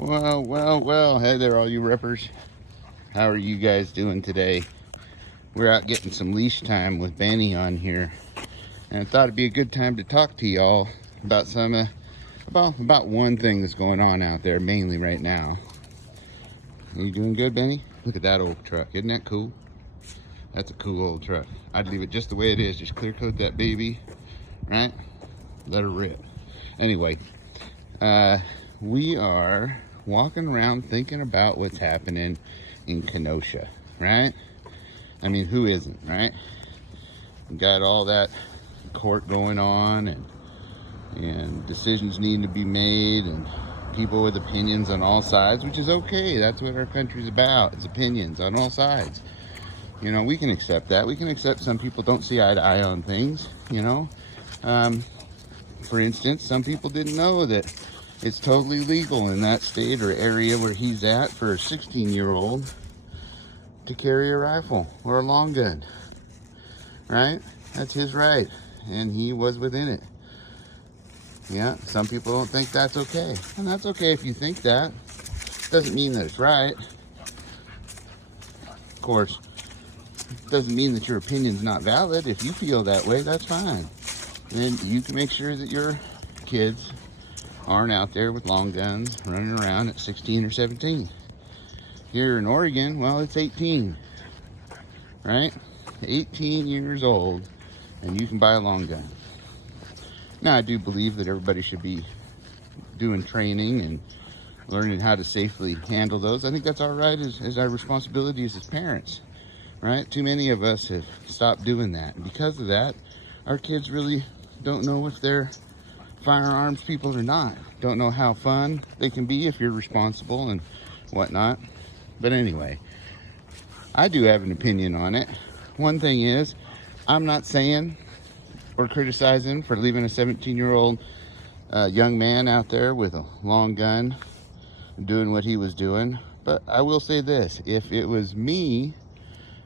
Well. Hey there, all you rippers. How are you guys doing today? We're out getting some leash time with Benny on here. And I thought it'd be a good time to talk to y'all about about one thing that's going on out there, mainly right now. Are you doing good, Benny? Look at that old truck. Isn't that cool? That's a cool old truck. I'd leave it just the way it is. Just clear coat that baby, right? Let her rip. Anyway, we are walking around thinking about what's happening in Kenosha, right? I mean, who isn't, right? We got all that court going on, and decisions need to be made, and people with opinions on all sides, which is okay. That's what our country's about. It's opinions on all sides. You know, we can accept that. We can accept some people don't see eye to eye on things, you know. For instance, some people didn't know that it's totally legal in that state or area where he's at for a 16-year-old to carry a rifle or a long gun, right? That's his right, and he was within it. Yeah, some people don't think that's okay, and that's okay if you think that. Doesn't mean that it's right. Of course, doesn't mean that your opinion's not valid. If you feel that way, that's fine. Then you can make sure that your kids aren't out there with long guns running around at 16 or 17. Here in Oregon, well, it's 18, right? 18 years old, and you can buy a long gun. Now, I do believe that everybody should be doing training and learning how to safely handle those. I think that's our right as our responsibilities as parents, right? Too many of us have stopped doing that. And because of that, our kids really don't know if they're firearms people or not. Don't know how fun they can be if you're responsible and whatnot. But anyway, I do have an opinion on it. One thing is, I'm not saying or criticizing for leaving a 17-year-old young man out there with a long gun doing what he was doing. But I will say this, if it was me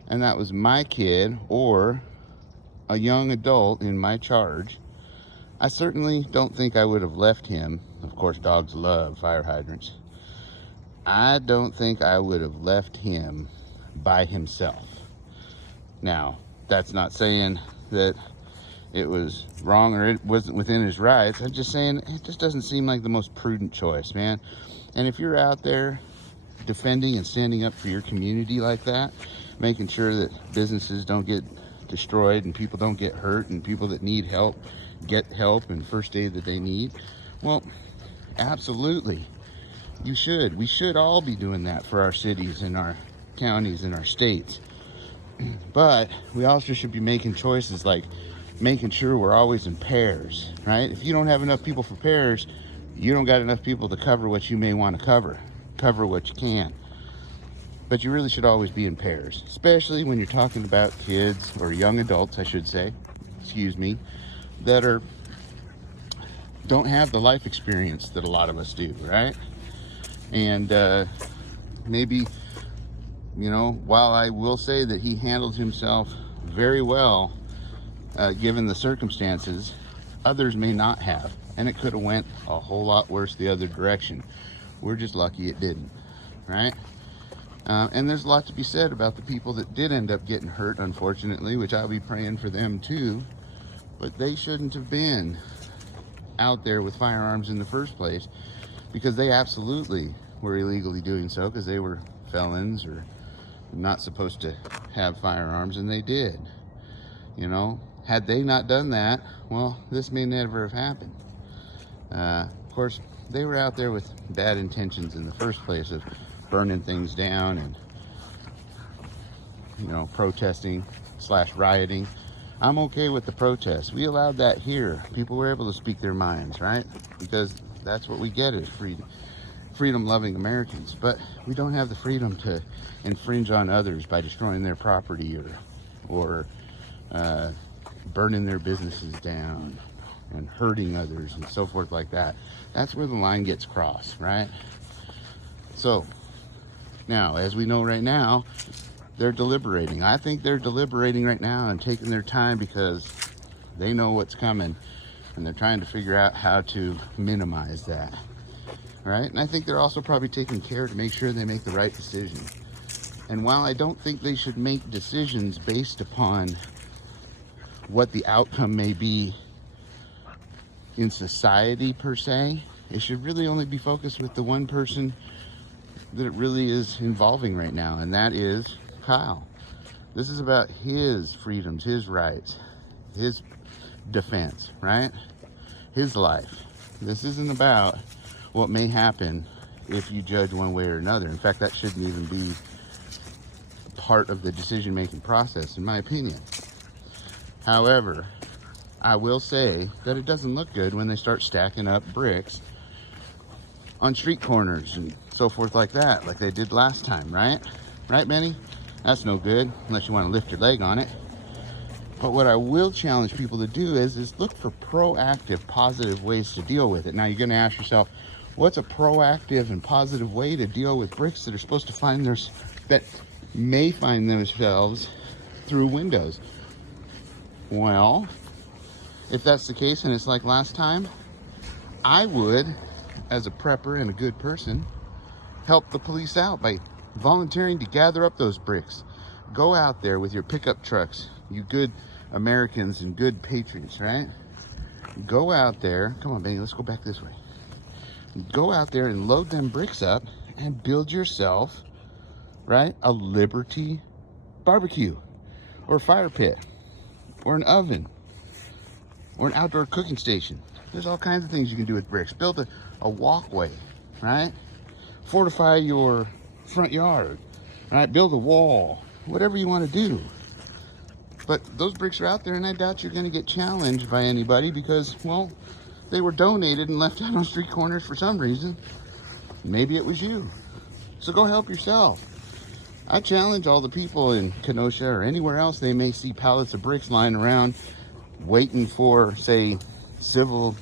and that was my kid or a young adult in my charge, I certainly don't think I would have left him. Of course, dogs love fire hydrants. I don't think I would have left him by himself. Now, that's not saying that it was wrong or it wasn't within his rights. I'm just saying it just doesn't seem like the most prudent choice, man. And if you're out there defending and standing up for your community like that, making sure that businesses don't get destroyed and people don't get hurt and people that need help get help and first aid that they need, well, absolutely, you should. We should all be doing that for our cities and our counties and our states. But we also should be making choices like making sure we're always in pairs, right? If you don't have enough people for pairs, you don't got enough people to cover what you may want to cover what you can. But you really should always be in pairs, especially when you're talking about kids or young adults, I should say, that don't have the life experience that a lot of us do, right? And maybe, you know, while I will say that he handled himself very well, given the circumstances, others may not have, and it could have went a whole lot worse the other direction. We're just lucky it didn't, right? And there's a lot to be said about the people that did end up getting hurt, unfortunately, which I'll be praying for them too. But they shouldn't have been out there with firearms in the first place, because they absolutely were illegally doing so, because they were felons or not supposed to have firearms, and they did. You know, had they not done that, well, this may never have happened. Of course, they were out there with bad intentions in the first place of burning things down and, you know, protesting / rioting. I'm okay with the protests. We allowed that here. People were able to speak their minds, right? Because that's what we get as freedom-loving Americans. But we don't have the freedom to infringe on others by destroying their property or burning their businesses down and hurting others and so forth like that. That's where the line gets crossed, right? So now, as we know right now, they're deliberating. I think they're deliberating right now and taking their time because they know what's coming, and they're trying to figure out how to minimize that. right? And I think they're also probably taking care to make sure they make the right decision. And while I don't think they should make decisions based upon what the outcome may be in society per se, it should really only be focused with the one person that it really is involving right now, and that is Kyle. This is about his freedoms, his rights, his defense, right? His life. This isn't about what may happen if you judge one way or another. In fact, that shouldn't even be part of the decision-making process, in my opinion. However, I will say that it doesn't look good when they start stacking up bricks on street corners and so forth like that, like they did last time, right? Right, Benny? That's no good unless you want to lift your leg on it. But what I will challenge people to do is look for proactive, positive ways to deal with it. Now, you're going to ask yourself, what's a proactive and positive way to deal with bricks that are supposed to that may find themselves through windows? Well, if that's the case and it's like last time, I would, as a prepper and a good person, help the police out by volunteering to gather up those bricks. Go out there with your pickup trucks, you good Americans and good patriots, right? Go out there. Come on, Benny, let's go back this way. Go out there and load them bricks up and build yourself, right, a Liberty barbecue or fire pit or an oven or an outdoor cooking station. There's all kinds of things you can do with bricks. Build a walkway, right? Fortify your front yard, right? Build a wall, whatever you want to do. But those bricks are out there, and I doubt you're going to get challenged by anybody because, well, they were donated and left out on street corners for some reason. Maybe it was you. So go help yourself. I challenge all the people in Kenosha or anywhere else they may see pallets of bricks lying around waiting for, say, civil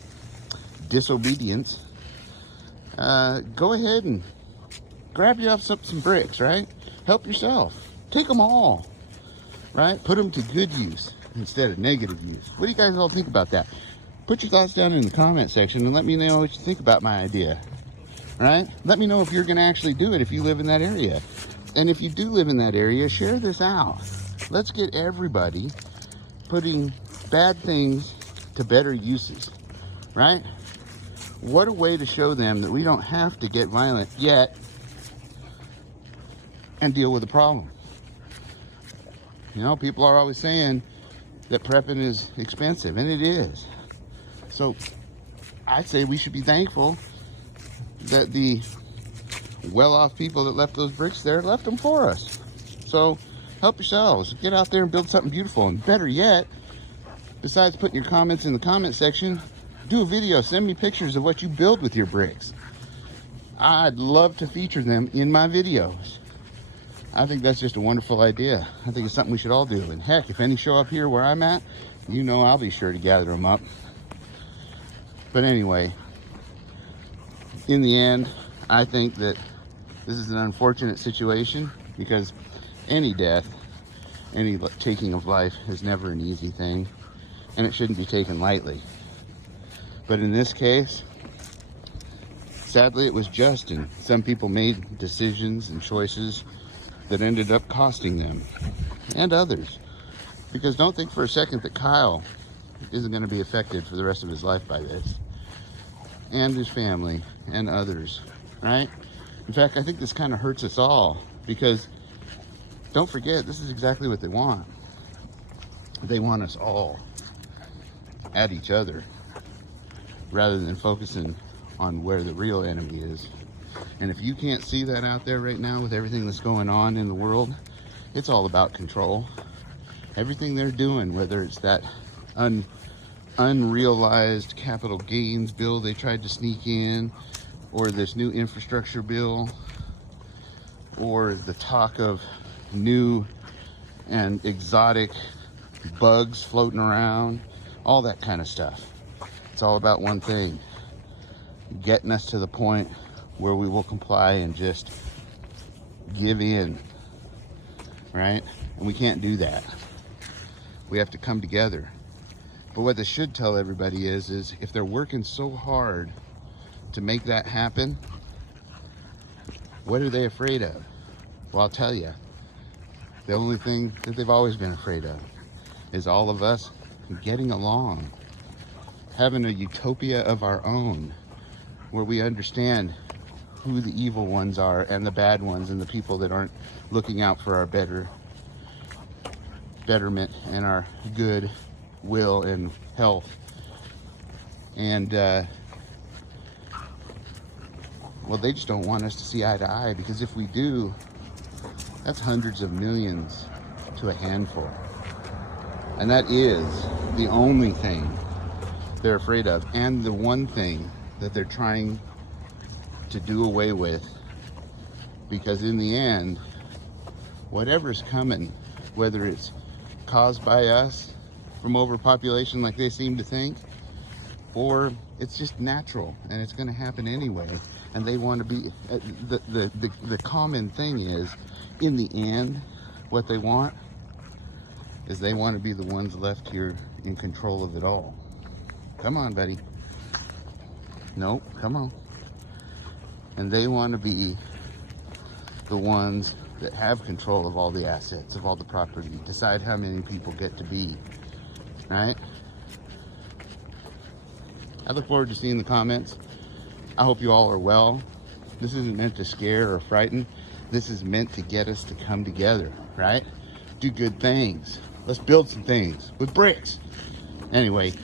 disobedience. Go ahead and grab you up some bricks, right? Help yourself. Take them all, right? Put them to good use instead of negative use. What do you guys all think about that? Put your thoughts down in the comment section and let me know what you think about my idea, right? Let me know if you're going to actually do it if you live in that area. And if you do live in that area, share this out. Let's get everybody putting bad things to better uses, right? What a way to show them that we don't have to get violent yet and deal with the problem. You know, people are always saying that prepping is expensive, and it is. So I say we should be thankful that the well-off people that left those bricks there left them for us. So help yourselves. Get out there and build something beautiful. And better yet, besides putting your comments in the comment section, do a video. Send me pictures of what you build with your bricks. I'd love to feature them in my videos. I think that's just a wonderful idea. I think it's something we should all do. And heck, if any show up here where I'm at, you know I'll be sure to gather them up. But anyway, in the end, I think that this is an unfortunate situation because any death, any taking of life is never an easy thing, and it shouldn't be taken lightly. But in this case, sadly, it was just, and some people made decisions and choices that ended up costing them and others. Because don't think for a second that Kyle isn't going to be affected for the rest of his life by this, and his family and others, right? In fact, I think this kind of hurts us all because don't forget, this is exactly what they want. They want us all at each other rather than focusing on where the real enemy is. And if you can't see that out there right now with everything that's going on in the world, it's all about control. Everything they're doing, whether it's that unrealized capital gains bill they tried to sneak in, or this new infrastructure bill, or the talk of new and exotic bugs floating around, all that kind of stuff. It's all about one thing: getting us to the point where we will comply and just give in, right? And we can't do that. We have to come together. But what this should tell everybody is if they're working so hard to make that happen, What are they afraid of? Well, I'll tell you, the only thing that they've always been afraid of is all of us getting along, having a utopia of our own, where we understand who the evil ones are and the bad ones and the people that aren't looking out for our betterment and our good will and health. And well, they just don't want us to see eye to eye, because if we do, that's hundreds of millions to a handful. And that is the only thing they're afraid of, and the one thing that they're trying to do away with. Because in the end, whatever's coming, whether it's caused by us from overpopulation like they seem to think, or it's just natural and it's going to happen anyway, and they want to be the common thing is, in the end, what they want is they want to be the ones left here in control of it all. Come on, buddy. Nope, come on. And they want to be the ones that have control of all the assets, of all the property, decide how many people get to be, right? I look forward to seeing the comments. I hope you all are well. This isn't meant to scare or frighten. This is meant to get us to come together, right? Do good things. Let's build some things with bricks. Anyway,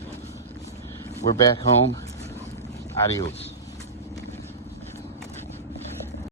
we're back home. Adios.